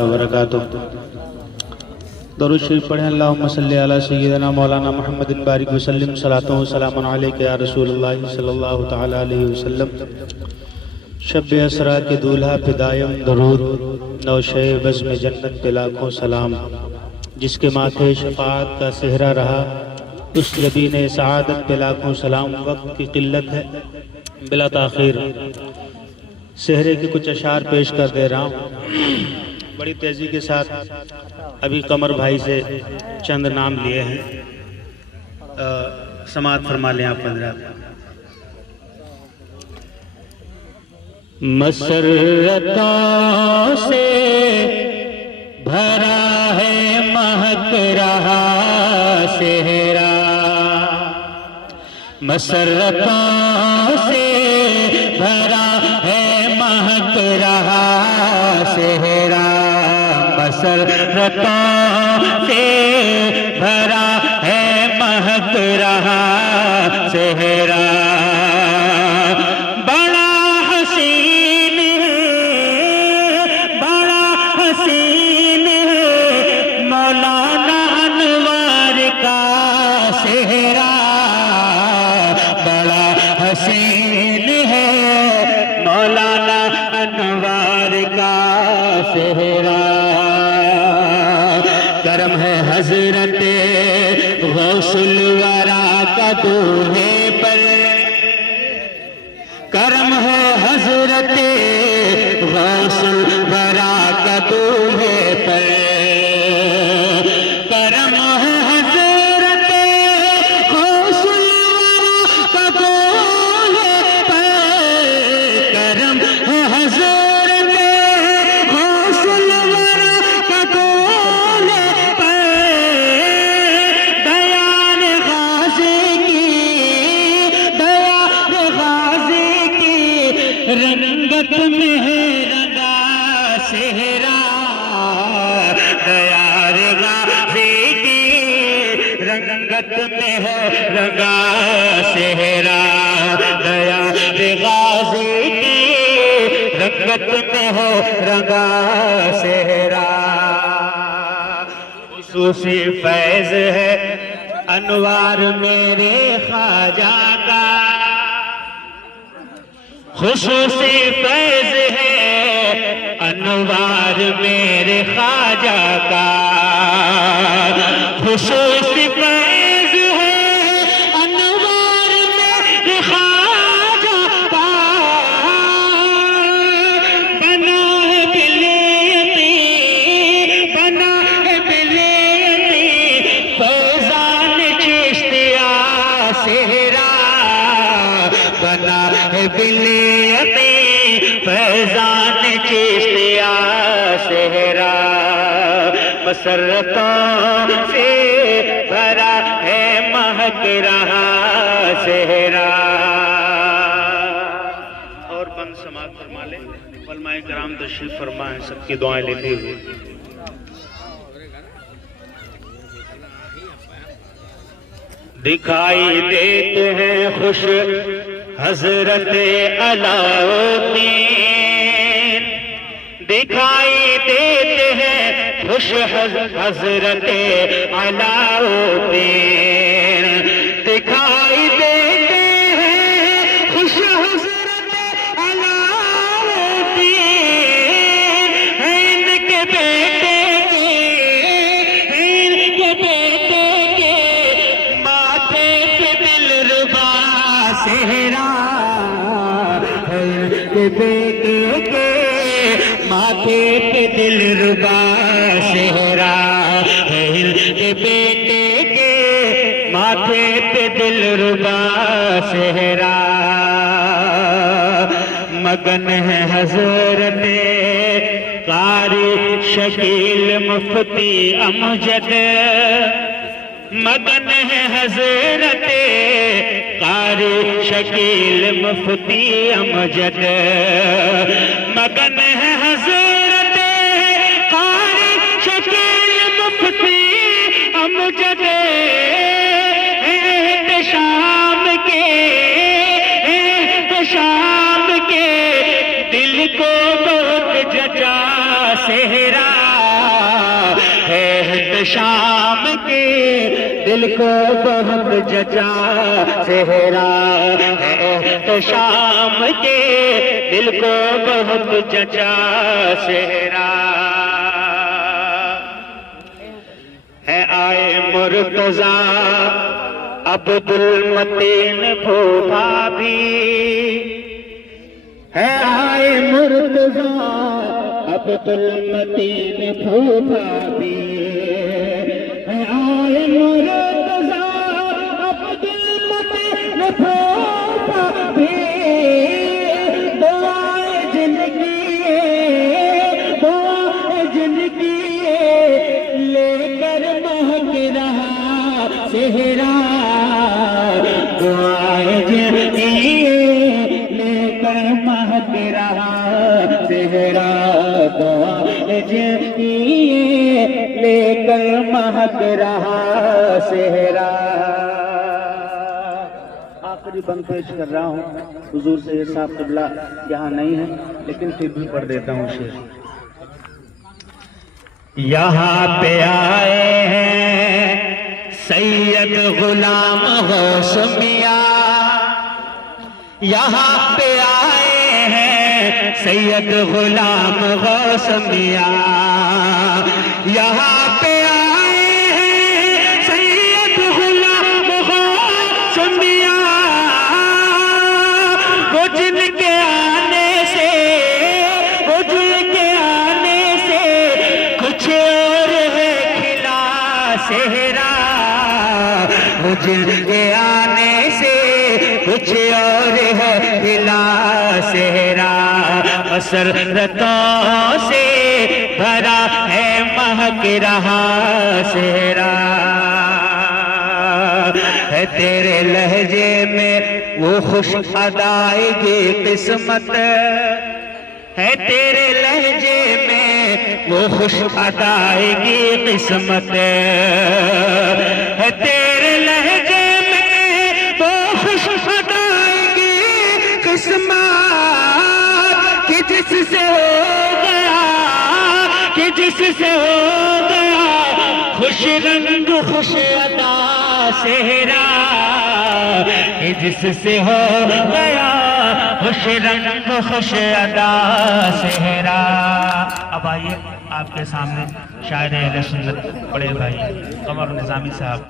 वबरकातुहू। दरूद शरीफ पढ़ें। अल्लाहुम्मा सल्ली अला सय्यिदना मौलाना मुहम्मदिन बारिक वसल्लिम सलातो व सलामुन अलैका या रसूलुल्लाह सल्लल्लाहु तआला अलैहि वसल्लम। शब असरा के दूल्हा फिदायम दरूद नौशे बज़्म जन्नत पे लाखों सलाम। जिसके माथे शफाअत का सेहरा रहा उस जबीन सआदत पे लाखों सलाम। वक्त की किल्लत है, बिला ताख़ीर सेहरे के कुछ अशार पेश कर दे रहा हूँ बड़ी तेज़ी के साथ। अभी कमर भाई से चंद नाम लिए हैं, समाअत फरमा लें आप हज़रात। मसरतों से भरा है महक रहा सेहरा, मसरतों से भरा है महक रहा सेहरा, मसरतों से भरा है महक रहा सेहरा। बड़ा हसीन है, बड़ा हसीन है मौलाना अनवर का सेहरा, बड़ा हसीन है मौलाना अनवर का सेहरा। करम है हजरत गौसुल वरा का दूल्हे पर, करम है हजरत गौसुल वरा का दूल्हे पर, करम है हजरत गौसुल वरा का दूल्हे पर, करम है हजरत गौसुल वरा का दूल्हे पर। दयान गाज़ी की, दयान गाज़ी की रंगत में है रंगा सेहरा, दयान गाज़ी की रंगत में है रंगा सेहरा, दयान गाज़ी की रंगत में है रंगा सेहरा। खुसूसी फैज़ है अनवार मेरे ख्वाजा का, खुसूसी फैज़ है अनवार मेरे ख्वाजा का, खुसूसी फैज़ है अनवार मेरे ख्वाजा का। बना है बिलियती, बना है बिलियती फैज़ान चिश्तिया सेहरा, बना है बिलियती फैज़ान चिश्तिया सेहरा। मसरतों से भरा है महक रहा सेहरा। और बंद समाअत फरमा ले। उलमाए किराम तशरीफ फरमा है सबकी दुआएं लेते हुए। दिखाई देते हैं खुश हजरत अलाउद्दीन, दिखाई देते हैं खुश हजरत अलाउद्दीन, दिखाई देते हैं खुश हजरत अलाउद्दीन। इनके बेटे के, इनके बेटे के माथे पे दिलरुबा सेहरा, इनके बेटे के माथे पे दिलरुबा सेहरा, इनके बेटे के माथे पे दिलरुबा सेहरा। मगन है हजरत कारी शकील मुफ्ती अमजद, मगन है हजरत कारी शकील मुफ्ती अमजद, मगन है हजरत कारी शकील मुफ्ती अमजद। शाम के, शाम के दिल को बहुत जजा सेहरा, शाम के दिल को बहुत जचा सेहरा है, शाम के दिल को बहुत जचा सेहरा है। आए मुर्तजा अब्दुल मतीन फूफा भी है, आए मुर्तजा अब्दुल मतीन फूफा भी है, आए मुर्तजा अब्दुल मतीन फूफा भी। दुआए जिंदगी लेकर महक रहा सेहरा, दुआए जिंदगी लेकर महक रहा सेहरा, दुआए जिंदगी लेकर महक रहा सेहरा। आखिरी बंद पेश कर रहा हूँ, हुजूर से साहब क़िबला यहाँ नहीं है लेकिन फिर भी पढ़ देता हूँ शेर। यहाँ पे आए हैं सैयद गुलाम गौस मियां, यहाँ पे आए हैं सैयद गुलाम गौस मियां, यहाँ पे आए हैं सैयद गुलाम गौस मियां। वो जिनके आने से, वो जिनके आने से कुछ और है खिला सेहरा, वो जिनके आने से कुछ और है खिला सेहरा। मसरतों से भरा है महक रहा सेहरा, है तेरे लहजे में वो खुश अदायगी किस्मत, है तेरे लहजे में वो खुश अदायगी किस्मत, है तेरे लहजे में वो खुश अदायगी किस्मत, कि जिससे हो गया, कि जिससे हो गया खुश रंग खुश अदा सेहरा, कि जिससे हो गया खुश रंग खुश अदा सेहरा। अब आइए आपके सामने शायर अहले सुन्नत बड़े भाई कमर निज़ामी साहब।